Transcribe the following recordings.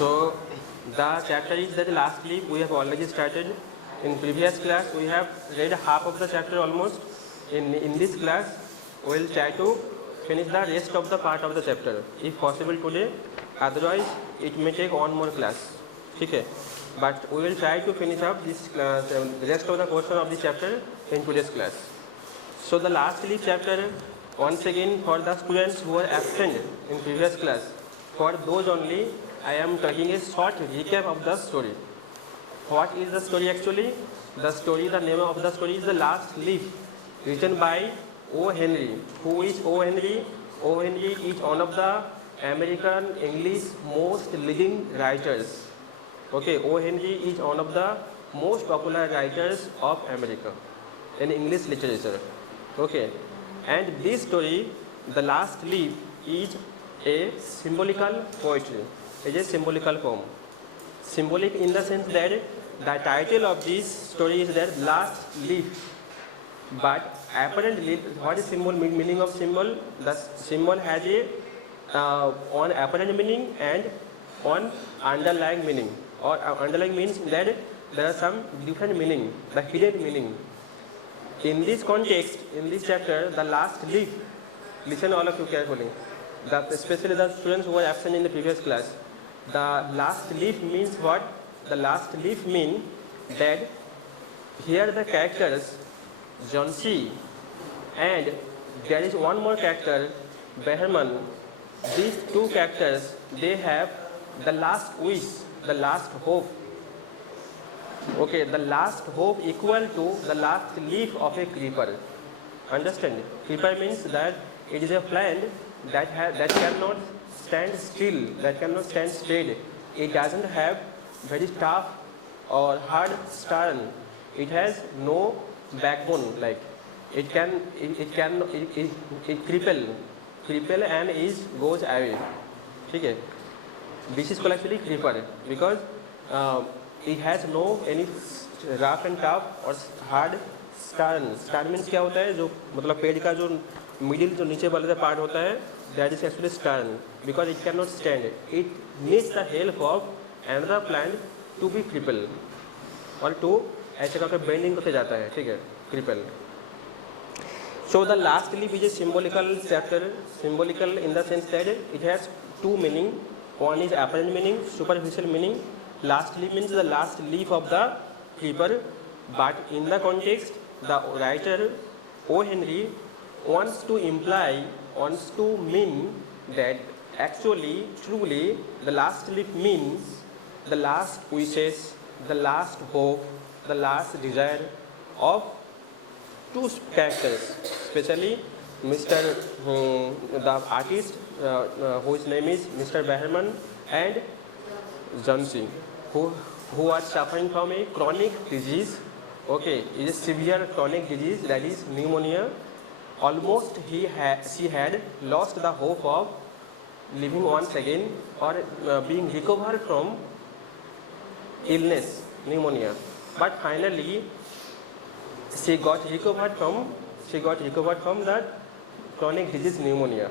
So the chapter is that last leaf we have already started. In previous class we have read half of the chapter almost. In this class we will try to finish the rest of the part of the chapter if possible today. Otherwise it may take one more class. Okay. But we will try to finish up this rest of the portion of this chapter in today's class. So the last leaf chapter, once again for the students who were absent in previous class, for those only I am taking a short recap of the story. What is the story actually? The story, the name of the story is The Last Leaf, written by O. Henry. Who is O. Henry? O. Henry is one of the American English most leading writers. Okay, O. Henry is one of the most popular writers of America in English literature. Okay, and this story, The Last Leaf, is a symbolical poetry. It is a symbolical poem. Symbolic in the sense that the title of this story is that Last Leaf. But apparently, what is symbol meaning of symbol? The symbol has a one apparent meaning and one underlying meaning. Or underlying means that there are some different meaning, the hidden meaning. In this context, in this chapter, The Last Leaf, listen all of you carefully, especially the students who were absent in the previous class. The last leaf means what? The last leaf means that here the characters, John C. and there is one more character, Behrman. These two characters, they have the last wish, the last hope. Okay, the last hope equal to the last leaf of a creeper. Understand? Creeper means that it is a plant that cannot stand still, that cannot stand straight. It doesn't have very tough or hard stern. It has no backbone. Like it cripple and goes away. Okay. This is called actually creeper because it has no any rough and tough or hard stern. Stern means क्या होता है? जो मतलब पेड़ का जो middle जो नीचे वाला पार्ट होता है, that is actually stern because it cannot stand. It needs the help of another plant to be crippled और to ऐसे करके bending होते जाता है, ठीक है? Cripple. So the last leaf is a symbolical chapter, symbolical in the sense that it has two meaning. One is apparent meaning, superficial meaning. Last leaf means the last leaf of the creeper, but in the context, the writer O. Henry wants to mean that actually, truly, the last leaf means the last wishes, the last hope, the last desire of two characters, especially the artist whose name is Mr. Behrman and John C. who was suffering from a chronic disease. Okay, it is severe chronic disease, that is pneumonia. Almost she had lost the hope of living once again or being recovered from illness, pneumonia. But finally, she got recovered from that chronic disease, pneumonia.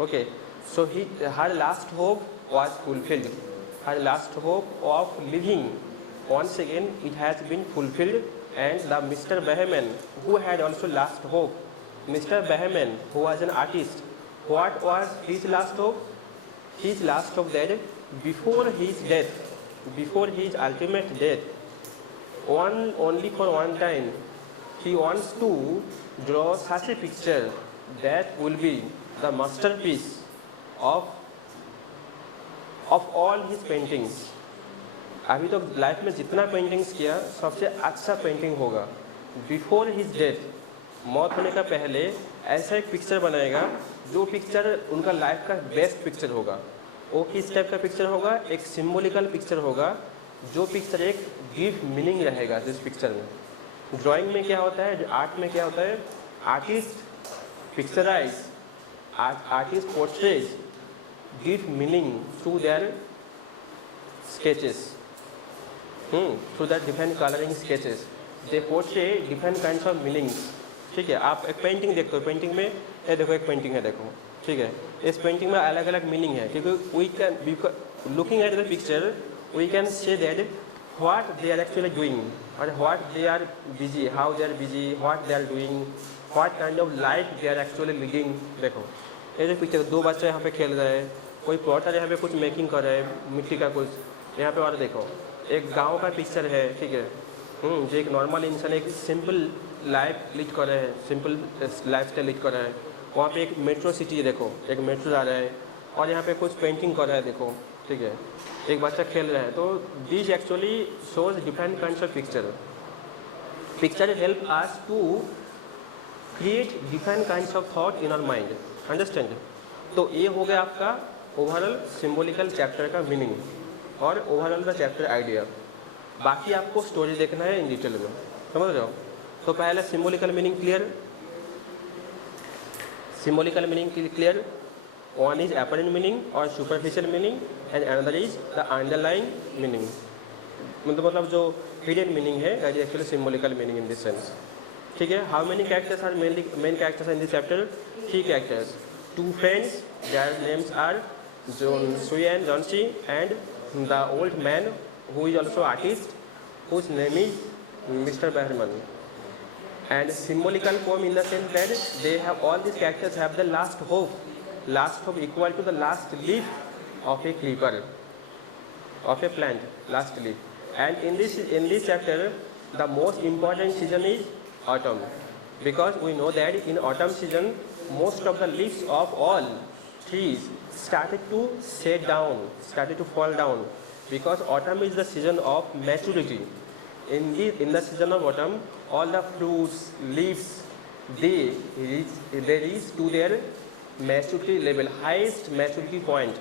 Okay, so her last hope was fulfilled. Her last hope of living once again, it has been fulfilled. And the Mr. Behrman, who had also last hope, Mr. Behrman, who was an artist, what was his last hope? His last hope that before his death, before his ultimate death, only for one time, he wants to draw such a picture that will be the masterpiece of all his paintings. अभी तो life में जितना paintings किया सबसे अच्छा painting होगा. Before his death, मौत होने का पहले ऐसा एक पिक्चर बनाएगा जो पिक्चर उनका लाइफ का बेस्ट पिक्चर होगा. वो किस टाइप का पिक्चर होगा? एक सिंबॉलिकल पिक्चर होगा, जो पिक्चर एक डीप मीनिंग रहेगा जिस पिक्चर में. ड्राइंग में क्या होता है, आर्ट में क्या होता है, artist picturize, artist portrays deep meaning through their sketches. Through that different coloring sketches, they portray different kinds of meanings. ठीक है, आप एक पेंटिंग देखते हो, पेंटिंग में ये देखो एक पेंटिंग है, देखो, ठीक है, इस पेंटिंग में अलग अलग मीनिंग है क्योंकि looking at the picture, we can say that what they are actually doing or what they are busy, how they are busy, what they are doing, what kind of life they are actually leading. देखो ये जो picture, दो बच्चे यहाँ पे खेल रहे हैं, कोई पॉटर यहाँ पे कुछ मेकिंग कर रहे हैं मिट्टी का कुछ यहाँ पे, और देखो एक गांव का पिक्चर है, ठीक है। जो एक नॉर्मल इंसान एक सिंपल लाइफ लीड कर रहे हैं, सिंपल लाइफ स्टाइल लीड कर रहे हैं। वहाँ पे एक मेट्रो सिटी देखो, एक मेट्रो जा रहा है और यहाँ पे कुछ पेंटिंग कर रहा है देखो, ठीक है। एक बच्चा खेल रहा है। तो this actually shows different kinds of picture help us to create different kinds of thought in our mind, understand. तो ये हो गया आपका ओवरऑल सिम्बोलिकल चैप्टर का मीनिंग और ओवरऑल द चैप्टर आइडिया। बाकी आपको स्टोरी देखना है इन डिटेल में, समझ रहे हो। तो पहले symbolical meaning clear, symbolical meaning clear. One is apparent meaning or superficial meaning and another is the underlying meaning. मतलब जो hidden meaning है, that is actually symbolical meaning in this sense. ठीक है। How many characters are main characters in this chapter? 3 characters. 2 friends, their names are John Sui and John C, and the old man who is also artist, whose name is Mr. Behrman. And symbolical poem in the sense that they have, all these characters have the last hope equal to the last leaf of a creeper, of a plant, last leaf. And in this chapter, the most important season is autumn, because we know that in autumn season, most of the leaves of all trees started to set down, started to fall down, because autumn is the season of maturity. In the season of autumn, all the fruits, leaves, they reach to their maturity level, highest maturity point,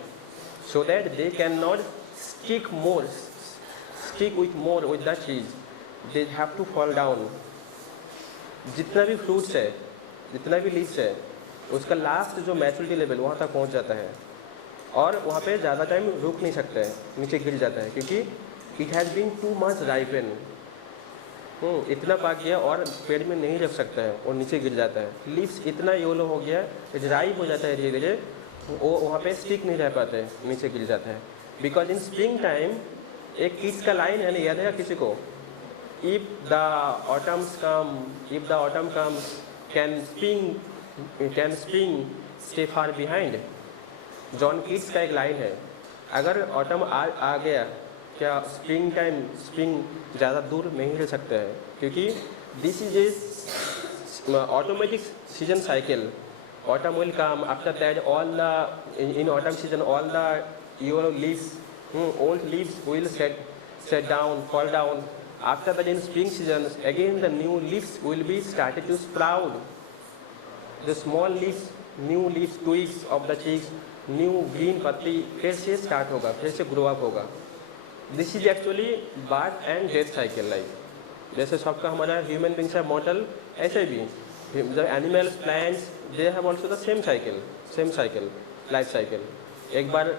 so that they cannot stick with more with the trees. They have to fall down. जितना भी fruits है, जितना भी leaves है, उसका last जो maturity level वहाँ तक पहुँच जाता है और वहाँ पे ज़्यादा टाइम रुक नहीं सकते हैं, नीचे गिर जाता है, क्योंकि it has been too much ripen. इतना पक गया और पेड़ में नहीं रख सकता है और नीचे गिर जाता है। लीव्स इतना येलो हो गया, राइप हो जाता है धीरे धीरे, वो वहाँ पे स्टिक नहीं रह पाते, नीचे गिर जाता है। बिकॉज इन स्प्रिंग टाइम एक किड्स का लाइन है ना, याद है किसी को? If the autumn comes, can spring stay far behind? John Keats का एक लाइन है, अगर ऑटम आ गया, क्या स्प्रिंग ज़्यादा दूर नहीं रह सकता है, क्योंकि this is a automatic season cycle. Autumn will come. After that, all the in autumn season, all the yellow leaves, old leaves will set down, fall down. After that, in spring season, again the new leaves will be started to sprout. The small leaves, new leaves, twigs of the trees, new green पत्ती फिर से start होगा, फिर से grow up होगा. This is actually birth and death cycle life. जैसे सबका हमारा human beings है mortal, ऐसे भी the animals, plants, they have also the same cycle, life cycle. एक बार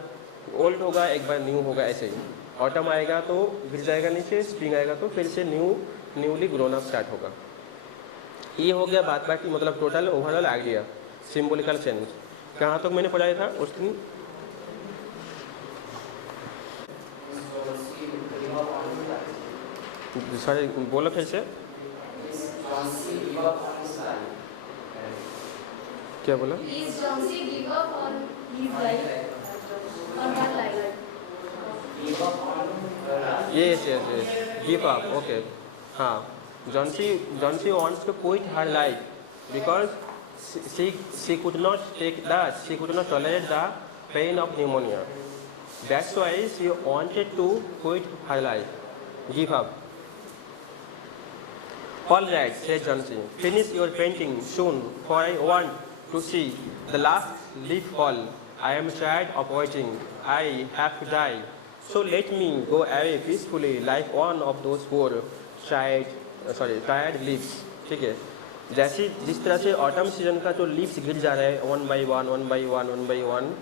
old होगा, एक बार new होगा, ऐसे ही. Autumn आएगा तो गिर जाएगा नीचे, spring आएगा तो फिर से newly grown up start होगा. ये हो गया बात बाकी, मतलब total overall idea, symbolical sense. कहाँ तक मैंने पढ़ाया था उस दिन? सॉरी, बोलो फिर से. क्या बोला? Yes, give up. Okay. हाँ, Johnsy wants to quit her life because she could not tolerate the pain of pneumonia. That's why she wanted to quit her life, give up. All right, said Johnsy. Finish your painting soon, for I want to see the last leaf fall. I am tired of waiting. I have to die. So let me go away peacefully like one of those poor tired leaves. ठीक है, जैसे जिस तरह से autumn season का जो leaves गिर जा रहा है वन बाई वन,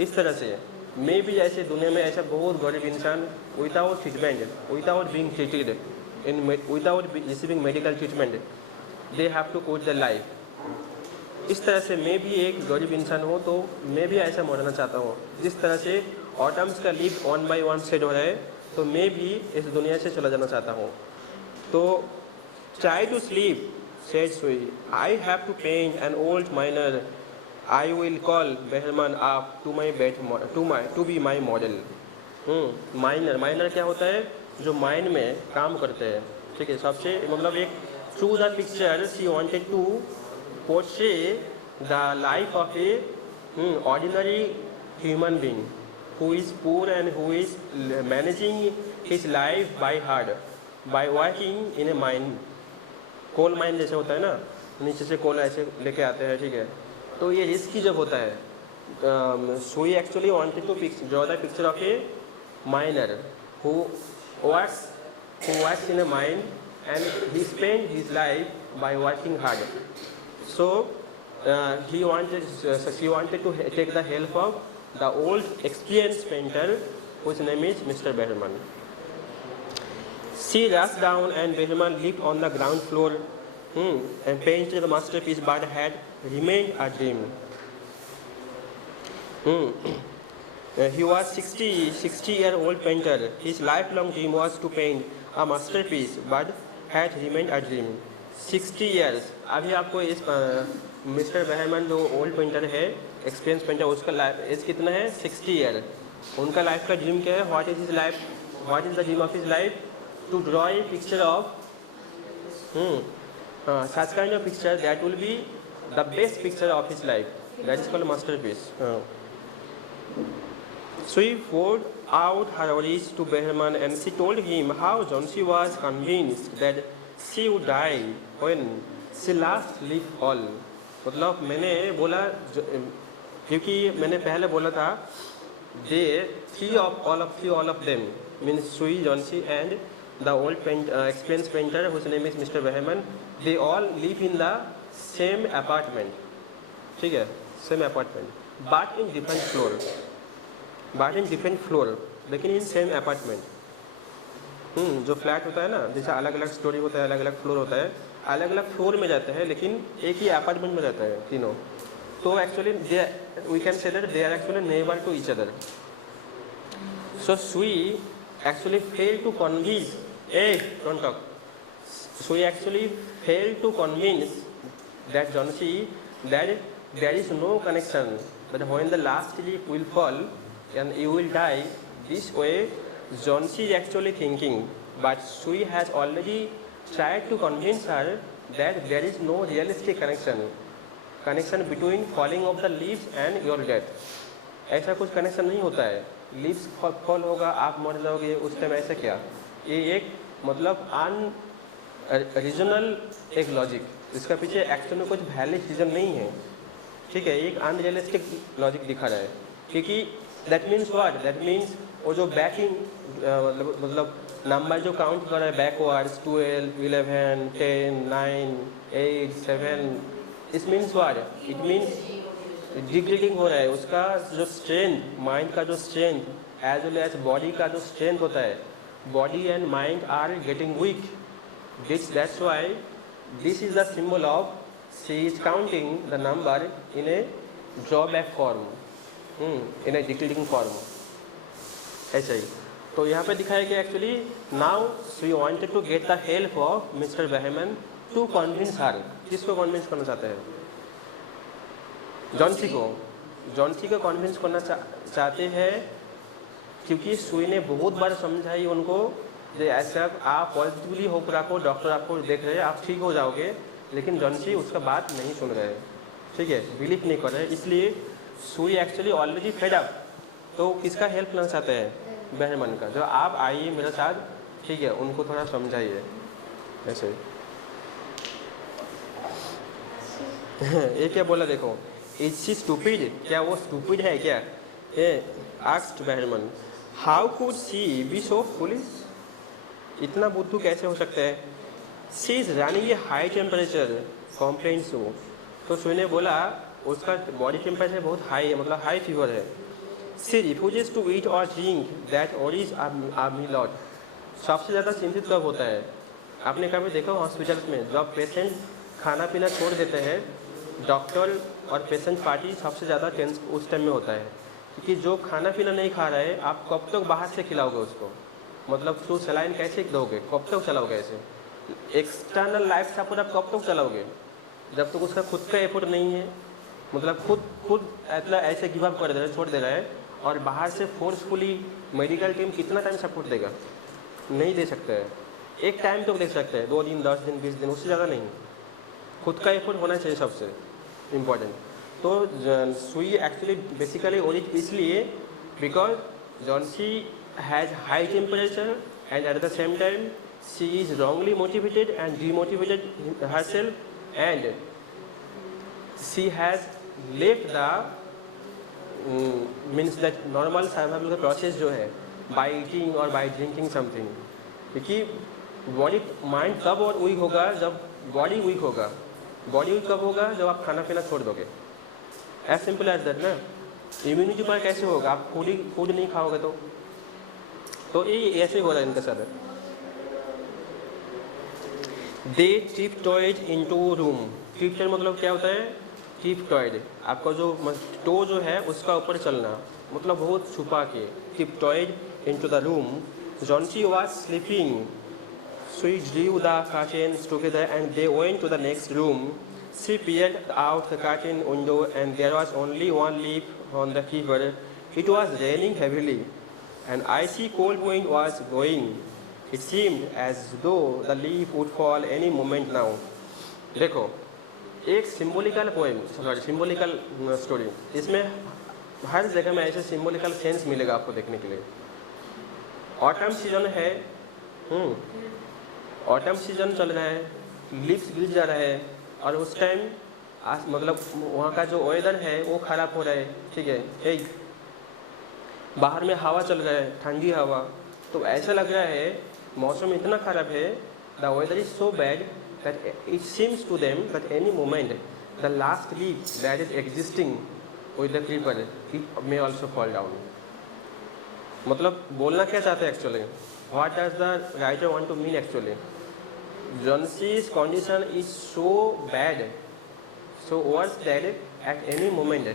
इस तरह से मैं भी ऐसे दुनिया में ऐसा बहुत गरीब इंसान without treatment, without being treated, without receiving medical treatment, they have to quit the life. इस तरह से मैं भी एक गरीब इंसान हूँ, तो मैं भी ऐसा मरना चाहता हूँ जिस तरह से ऑटम्स का लीफ 1 by 1 शेड हो रहा है, तो मैं भी इस दुनिया से चला जाना चाहता हूँ। तो try to sleep said Sue, I have to paint an old miner, I will call Behrman up to my bed to be my model. Miner क्या होता है? जो माइन में काम करते हैं, ठीक है। सबसे मतलब एक through the picture she wanted to portray the life of a ordinary human being who is poor and who is managing his life by hard by working in a mine। Coal mine जैसे होता है ना, नीचे से कोल ऐसे लेके आते हैं, ठीक है। तो ये रिस्की जब होता है, सुई actually wanted to draw the picture of a miner who works in a mine and he spent his life by working hard. So she wanted to take the help of the old experienced painter whose name is Mr. Behrman. She rushed down and Behrman leaped on the ground floor and painted the masterpiece, but had remained a dream. He was 60-year-old painter. His lifelong dream was to paint a masterpiece, but had remained a dream. 60 years. अभी आपको इस mister Behrman जो old painter है, experience painter, उसका life as कितना है? 60 year. उनका life का ड्रीम क्या है? What is his life? What is the dream of his life? To draw a picture of such kind of picture that will be the best picture of his life. That is called masterpiece. She poured out her worries to Behrman and she told him how Johnsy was convinced that she would die when she last lived all. मतलब मैंने बोला, क्योंकि मैंने पहले बोला था all of them means Sui, Johnsy and the old experienced painter whose name is Mr. Behrman, they all live in the same apartment, ठीक है, same apartment, but in different floor, लेकिन in same apartment। जो flat होता है ना, जैसे अलग अलग स्टोरी होता है, अलग अलग फ्लोर होता है, अलग अलग फ्लोर में जाते हैं, लेकिन एक ही अपार्टमेंट में जाता है तीनों। तो actually we can say that they are actually neighbour to each other. So Sue actually fail to convince Sui actually failed to convince that Johnsy that there is no connection, that when the last leaf will fall and you will die. This way Johnsy is actually thinking, but Sui has already tried to convince her that there is no realistic connection between falling of the leaves and your death। ऐसा कुछ connection नहीं होता है, leaves fall होगा, आप मर जाओगे, उस टाइम ऐसा क्या? ये एक मतलब रीजनल एक लॉजिक, इसका पीछे एक्चुअल में कुछ वैलिड रीजन नहीं है, ठीक है, एक अनरियलिस्टिक लॉजिक दिखा रहा है। क्योंकि that means what? That means वो जो बैकिंग मतलब नंबर जो काउंट कर रहा है backwards 12, 11, 10, 9, 8, 7, it means what? It means degrading हो रहा है, उसका जो स्ट्रेंथ, माइंड का जो strength as well as body का जो स्ट्रेंथ होता है, body and mind are getting weak. That's why this is the symbol of she is counting the number in a drawback form, in a decreasing form, ऐसा ही। तो यहाँ पे दिखाया गया actually now she wanted to get the help of Mr. Behrman to convince her। किसको convince करना चाहते हैं? जॉन्सी को कन्विंस करना चाहते हैं, क्योंकि सुई ने बहुत बार समझाई उनको, ऐसा आप पॉजिटिवली होप रखो, डॉक्टर आपको देख रहे हैं, आप ठीक हो जाओगे, लेकिन जॉन्सी उसका बात नहीं सुन रहे, ठीक है, बिलीव नहीं कर रहे। इसलिए सुई एक्चुअली ऑलरेडी फेड अप। तो किसका हेल्प लेना चाहते हैं? बेहरमन का, जो आप आइए मेरे साथ, ठीक है, उनको थोड़ा समझाइए ऐसे। ये क्या बोला देखो, इज शी स्टूपिड? क्या वो स्टूपिड है क्या? Asked Behrman. How could she be so foolish? इतना बुद्धू कैसे हो सकता है? She is running a high temperature complain so. तो सुई ने बोला उसका बॉडी टेम्परेचर बहुत हाई है, मतलब हाई फीवर है। शी रिफ्यूजेस टू ईट और ड्रिंक दैट ऑरिज आ मील। सबसे ज़्यादा चिंतित कब होता है? आपने कभी देखा हॉस्पिटल्स में जब पेशेंट खाना पीना छोड़ देते हैं, डॉक्टर और पेशेंट पार्टी सबसे ज़्यादा टेंस उस टाइम में होता है, क्योंकि जो खाना पीना नहीं खा रहा है आप कब तक बाहर से खिलाओगे उसको, मतलब थ्रू सलाइन कैसे दोगे, कब तक चलाओगे ऐसे, एक्सटर्नल लाइफ सपोर्ट आप कब तक चलाओगे, जब तक उसका खुद का एफर्ट नहीं है, मतलब खुद ऐसे गिव अप कर दे रहा है, छोड़ दे रहा है, और बाहर से फोर्सफुली मेडिकल टीम कितना टाइम सपोर्ट देगा, नहीं दे सकता है। एक टाइम तो दे सकते हैं, 2 दिन 10 दिन 20 दिन, उससे ज़्यादा नहीं। खुद का एफर्ट होना चाहिए सबसे इम्पोर्टेंट। तो सुई एक्चुअली बेसिकली ओरिजिन इसलिए because Johnsy has high temperature and at the same time she is wrongly motivated and demotivated herself and she has left the means that normal survival process जो है by eating और by drinking something, क्योंकि body mind कब और week होगा, जब body weak होगा। Body weak कब होगा, जब आप खाना पीना छोड़ दोगे, एज सिंपल एज दैट ना। इम्यूनिटी पर कैसे होगा, आप फूड नहीं खाओगे तो ये ऐसे हो रहा है इनके साथ। दे टिपटॉयड इनटू रूम, टिपटॉयड मतलब क्या होता है, टिपटॉयड आपका जो टो जो है उसका ऊपर चलना, मतलब बहुत छुपा के, tiptoed into the room. Johnsy was sleeping, so he drew the curtains together and they went to the next room. She peered out the curtain window and there was only one leaf on the creeper. It was raining heavily. An icy cold wind was blowing. It seemed as though the leaf would fall any moment now. देखो, एक symbolical poem, symbolical story, इसमें हर जगह में ऐसे symbolical sense मिलेगा आपको देखने के लिए। ऑटम सीजन है, ऑटम सीजन चल रहा है, लीव्स गिर जा रहा है, और उस टाइम मतलब वहाँ का जो वेदर है वो ख़राब हो रहा है, ठीक है, एक बाहर में हवा चल रहा है, ठंडी हवा, तो ऐसा लग रहा है मौसम इतना ख़राब है, the weather is so bad that it seems to them that any moment the last leaf that is existing with the people it may also fall down. मतलब बोलना क्या चाहते हैं actually, what does the writer want to mean actually. Johnson's condition is so bad, so worse that at any moment,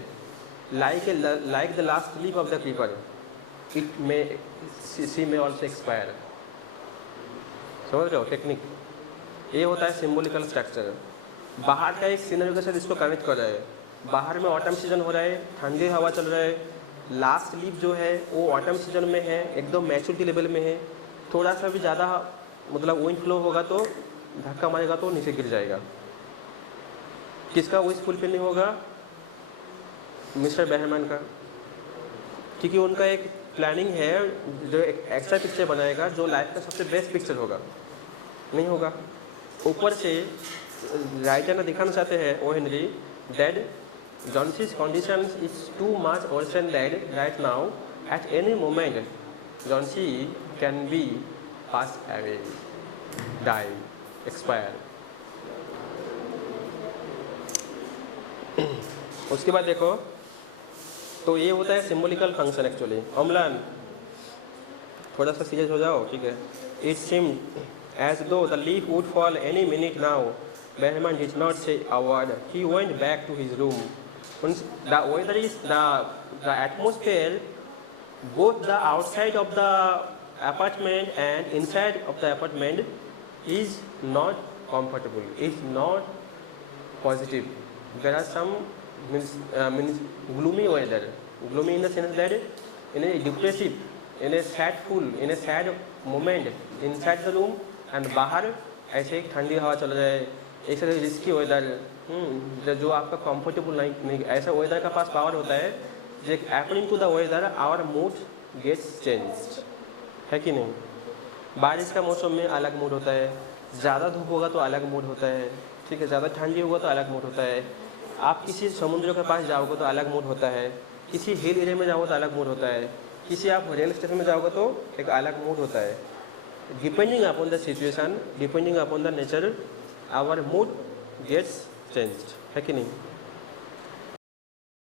like the last leaf of the creeper, she may also expire. समझ रहे हो technique, ये होता है symbolical structure. बाहर का एक scenery के साथ इसको कनेक्ट कर रहा है, बाहर में ऑटम सीजन हो रहा है, ठंडी हवा चल रहा है, लास्ट लीफ जो है वो ऑटम सीजन में है, एकदम मैच्योरिटी लेवल में है, थोड़ा सा भी ज़्यादा मतलब विंड फ्लो होगा तो धक्का मारेगा तो नीचे गिर जाएगा। किसका विश फुलफिल नहीं होगा, मिस्टर बेहरमैन का, क्योंकि उनका एक प्लानिंग है जो एक एक्स्ट्रा पिक्चर बनाएगा जो लाइफ का सबसे बेस्ट पिक्चर होगा, नहीं होगा। ऊपर से राइटर ने दिखाना चाहते हैं O Henry that Johnsy's condition is too much worsen that right now at any moment Johnsy can be pass away, die, expire. उसके बाद देखो, तो ये होता है सिम्बोलिकल फंक्शन एक्चुअली। अम्लान थोड़ा सा सीरियस हो जाओ, ठीक है। It seem as though the leaf would fall any minute now. Behrman did not say a word, he went back to his room. The weather is the atmosphere both the outside of the apartment and inside of the apartment is not comfortable, is not positive. There are some means gloomy weather, gloomy in the sense that in a depressive, in a sadful, in a sad moment inside the room, and बाहर ऐसे एक ठंडी हवा चल रहा है, एक से रिस्की वेदर जो आपका कंफर्टेबल नहीं, ऐसा वेदर का पास पावर होता है जो according to the weather our mood gets changed, है कि नहीं। बारिश का मौसम में अलग मूड होता है, ज़्यादा धूप होगा तो अलग मूड होता है, ठीक है, ज़्यादा ठंडी होगा तो अलग मूड होता है। आप किसी समुद्र के पास जाओगे तो अलग मूड होता है, किसी हिल एरिया में जाओगे तो अलग मूड होता है, किसी आप रेल स्टेशन में जाओगे तो एक अलग मूड होता है। Depending upon the situation, depending upon the nature, our mood gets changed, है कि नहीं।